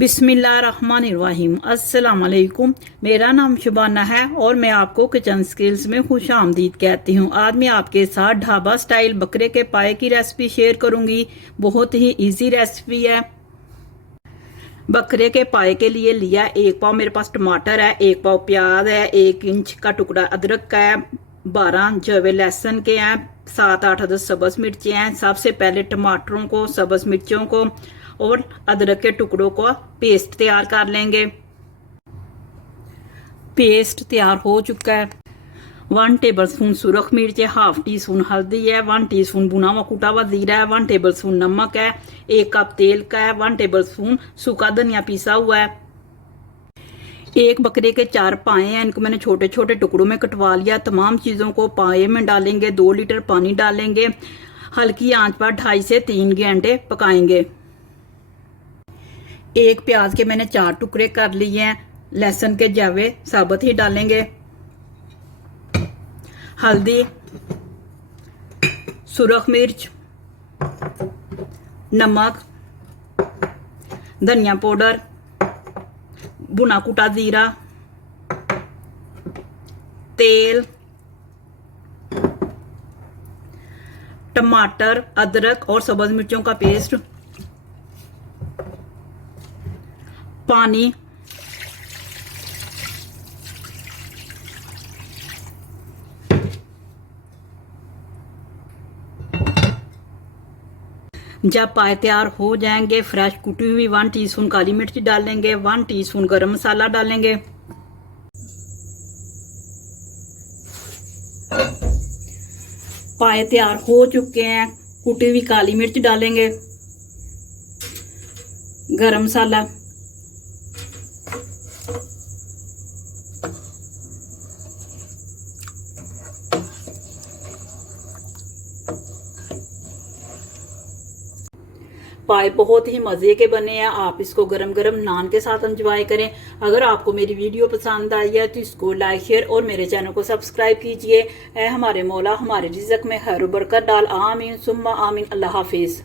बिस्मिल्लाहिर्रहमानिर्रहीम। अस्सलाम वालेकुम। मेरा नाम शुबाना है और मैं आपको किचन स्किल्स में खुश आमदीद कहती हूँ। आज मैं आपके साथ ढाबा स्टाइल बकरे के पाए की रेसिपी शेयर करूँगी। बहुत ही इजी रेसिपी है। बकरे के पाए के लिए लिया 1 पाव मेरे पास टमाटर है, 1 पाव प्याज है, 1 इंच का टुकड़ा अदरक का है, 12 जवे लहसुन के हैं, 7-8 10 सब्ज मिर्चें हैं। सबसे पहले टमाटरों को, सब्ज मिर्चों को और अदरक के टुकड़ों को पेस्ट तैयार कर लेंगे। पेस्ट तैयार हो चुका है। 1 टेबलस्पून सुरख मिर्च है, हाफ टी स्पून हल्दी है, 1 टीस्पून भुना हुआ कुटा हुआ जीरा है, 1 टेबलस्पून नमक है, 1 कप तेल का है, 1 टेबलस्पून सूखा धनिया पिसा हुआ है। एक बकरे के 4 पाए हैं, इनको मैंने छोटे छोटे टुकड़ों में कटवा लिया। तमाम चीज़ों को पाए में डालेंगे, 2 लीटर पानी डालेंगे, हल्की आंच पर 2.5 से 3 घंटे पकाएंगे। एक प्याज के मैंने 4 टुकड़े कर लिए हैं, लहसुन के जावे साबुत ही डालेंगे, हल्दी, सुरख मिर्च, नमक, धनिया पाउडर, भुना कुटा जीरा, तेल, टमाटर, अदरक और सब्ज मिर्चों का पेस्ट, पानी, जब पाए तैयार हो जाएंगे फ्रेश कुटी हुई 1 टीस्पून काली मिर्च डालेंगे, 1 टीस्पून गरम मसाला डालेंगे, पाए तैयार हो चुके हैं। कुटी हुई काली मिर्च डालेंगे, गरम मसाला, पाए बहुत ही मज़े के बने हैं। आप इसको गरम गरम नान के साथ एंजॉय करें। अगर आपको मेरी वीडियो पसंद आई है तो इसको लाइक शेयर और मेरे चैनल को सब्सक्राइब कीजिए। ऐ हमारे मौला हमारे रिज़्क़ में खैर बरकत डाल। आमीन सुम्मा आमीन। अल्लाह हाफिज़।